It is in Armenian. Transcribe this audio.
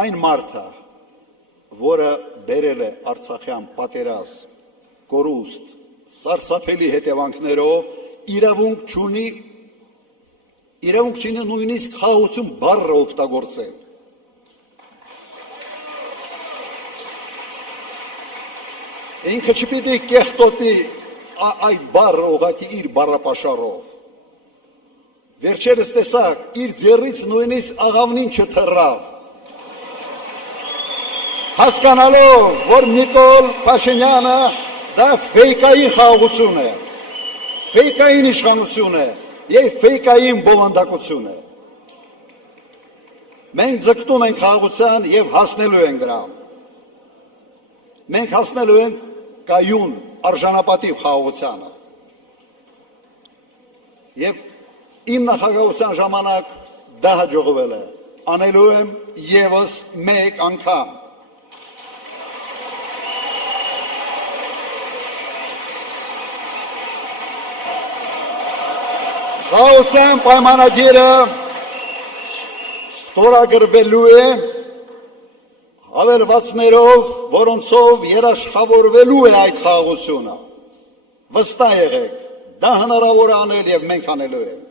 այն մարդը, որը բերել է Արցախյան պատերազմ, կորուստ, սարսափելի հետևանքներով, իրավունք չունի նույնիսկ խաղաղություն բառը օգտագործել։ Ինքը չպիտի կեղտոտի այդ բառը ուղղակի իր բառապաշարով։ Վերջերս տեսակ, իր ձեռից նույնիսկ աղավնին չթռավ։ Հասկանալով, որ Նիկոլ Փաշինյանը դա ֆեյկային խաղաղություն է, ֆեյկային իշխանություն է եւ ֆեյկային բովանդակություն է։ Մենք ձգտում ենք խաղաղության եւ հասնելու ենք դրան։ Մենք հասնելու ենք կայուն արժանապատիվ խաղաղությանը։ Եվ իմ նախագահության ժամանակ դա հաջողվել է։ Անելու եմ եւս մեկ անգամ։ Խաղաղության պայմանագիրը ստորագրվելու է հավելվածներով, որոնցով երաշխավորվելու է այդ խաղաղությունը։ Վստահ եղեք, դա հնարավոր է անել եւ մենք անելու ենք։